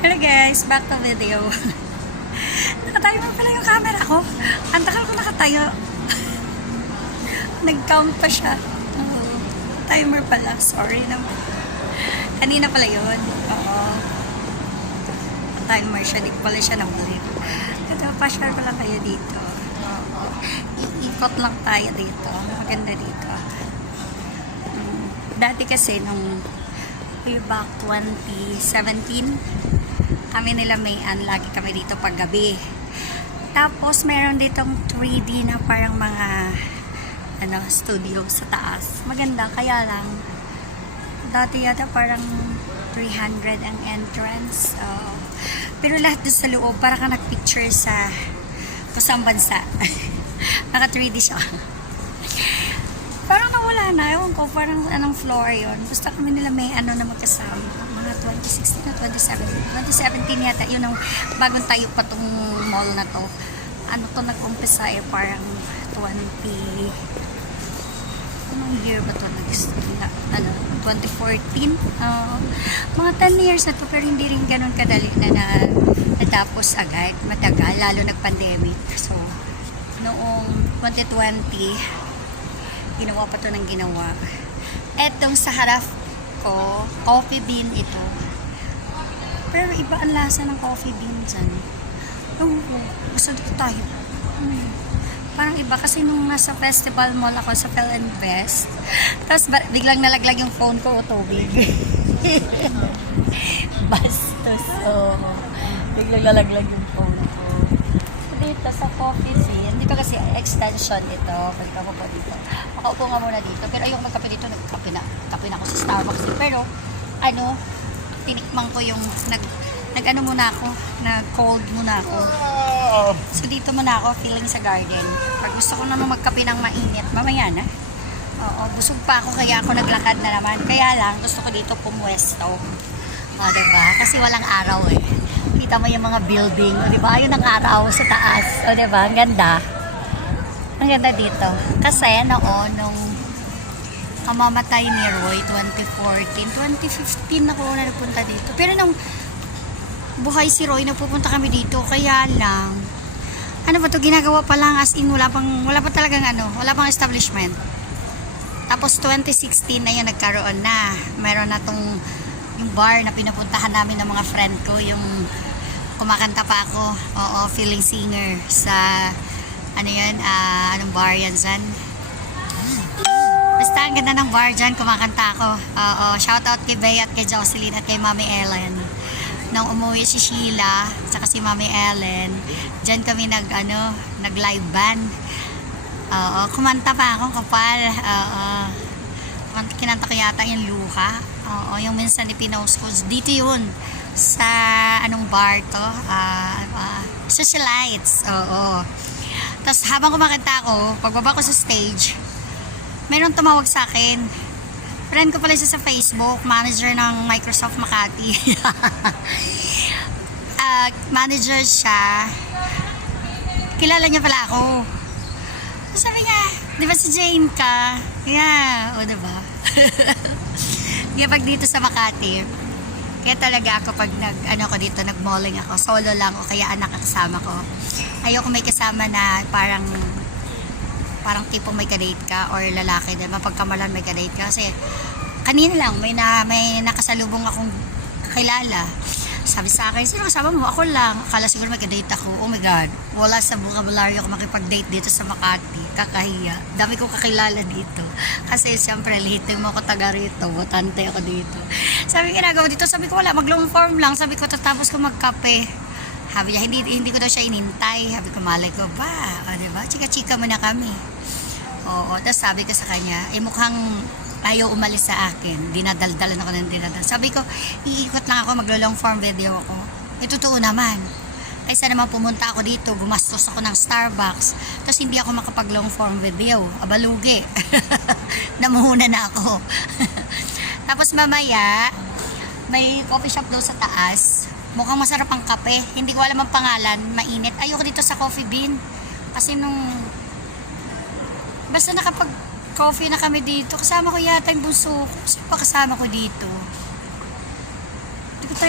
Hello guys, back to video. Nakatayo mo pala yung camera ko. Ang takal ko nakatayo. Nag-count pa siya. Timer pala. Sorry naman. Kanina pala yun. Oo. Timer siya. Di pala siya nabulit. Ito, pa-share ko lang kayo dito. Oo. Iikot lang tayo dito. Maganda dito. Dati kasi nung way back 2017, kami nila Mayan, lagi kami dito paggabi. Tapos meron ditong 3D na parang mga studio sa taas. Maganda, kaya lang dati yata parang 300 ang entrance. Pero lahat doon sa loob, parang ka nag-picture sa kusang bansa. Naka 3D siya. Parang nawala na, ewan ko, parang anong floor yon. Basta kami nila may na magkasama. Mga 2016 na 2017 yata, yun ang bagong tayo pa tong mall na to. Ano to nag-umpisa parang 20... Anong year ba to? 2014? Mga 10 years na to, pero hindi rin ganun kadali na natapos agad. Matagal, lalo nag-pandemic. So, noong 2020, ginawa pa to ng ginawa. Etong sa harap ko, coffee bean ito. Pero iba ang lasa ng coffee bean dyan. Gusto dito tayo. Parang iba kasi nung nasa festival mall ako sa Fel and Best, tapos biglang nalaglag yung phone ko o tubig. Bastos. Biglang nalaglag yung phone ko. Dito sa coffee bean, dito kasi extension ito. Pwede ka po dito. Makaupo nga muna dito. Pero ayoko magkape dito. Kape na ako sa Starbucks. Pero, tinikman ko yung muna ako. Nag-cold muna ako. So, dito muna ako, feeling sa garden. Pag gusto ko naman magkape ng mainit, mamaya na. Oo, busog pa ako, kaya ako naglakad na naman. Kaya lang, gusto ko dito pumwesto. Diba? Kasi walang araw Kita mo yung mga building, diba? Yun ang araw sa taas. Diba? Ang ganda. Ang ganda dito. Kasi noon, nung kamamatay ni Roy, 2014, 2015 ako na nagpunta dito. Pero nung buhay si Roy, nagpupunta kami dito. Kaya lang, ginagawa pa lang as in, wala pa talagang wala pang establishment. Tapos 2016 na yun, nagkaroon na. Mayroon na tong yung bar na pinupuntahan namin ng mga friend ko, yung kumakanta pa ako, feeling singer sa anong bar yan dyan. Basta ang ganda ng bar dyan, kumakanta ako. Shout out kay Bea at kay Jocelyn at kay Mami Ellen. Nung umuwi si Sheila saka si Mami Ellen, dyan kami nag-live band. Kumanta pa ako, kapal. Kinanta ko yata yung Luha. Yung minsan ni pinost ko. Dito yun. Sa anong bar to? Socialites. Tapos habang kumakanta ako, pagbaba ko sa stage, mayroon tumawag sa akin. Friend ko pala siya sa Facebook, manager ng Microsoft Makati. Manager siya. Kilala niya pala ako. Sabi niya, di ba si Jane ka? Yeah, diba? Kaya pag dito sa Makati, kaya talaga ako pag nag-malling ako, solo lang o kaya anak ang kasama ko. Ayoko may kasama na parang tipong may kadate ka or lalaki din, mapagkamalan may kadate ka. Kasi kanina lang may nakasalubong akong kakilala. Sabi sa akin, sino kasama mo? Ako lang. Akala siguro may kadate ako. Oh my God. Wala sa vocabulary ako makipag-date dito sa Makati. Kakahiya. Dami ko kakilala dito. Kasi siyempre, lihitin mo ako taga rito. Botante ako dito. Sabi ginagawa dito, sabi ko wala, mag-long form lang. Sabi ko, tatapos ko magkape. Sabi niya, hindi ko daw siya inintay. Sabi ko, malay ko ba? Diba? Chika-chika muna kami. Tapos sabi ko sa kanya, mukhang ayaw umalis sa akin. Dinadaldalan ako ng dinadal. Sabi ko, iikot lang ako, maglo-long form video ako. Totoo naman. Kaysa naman pumunta ako dito, gumastos ako ng Starbucks, tapos hindi ako makapag-long form video. Abalugi. Namuhuna na ako. Tapos mamaya, may coffee shop daw sa taas. Mukhang masarap ang kape. Hindi ko alam ang pangalan. Mainit. Ayoko dito sa coffee bean. Kasi basta coffee na kami dito. Kasama ko yata yung bunso ko. Sino pa kasama ko dito? Hindi ko tayo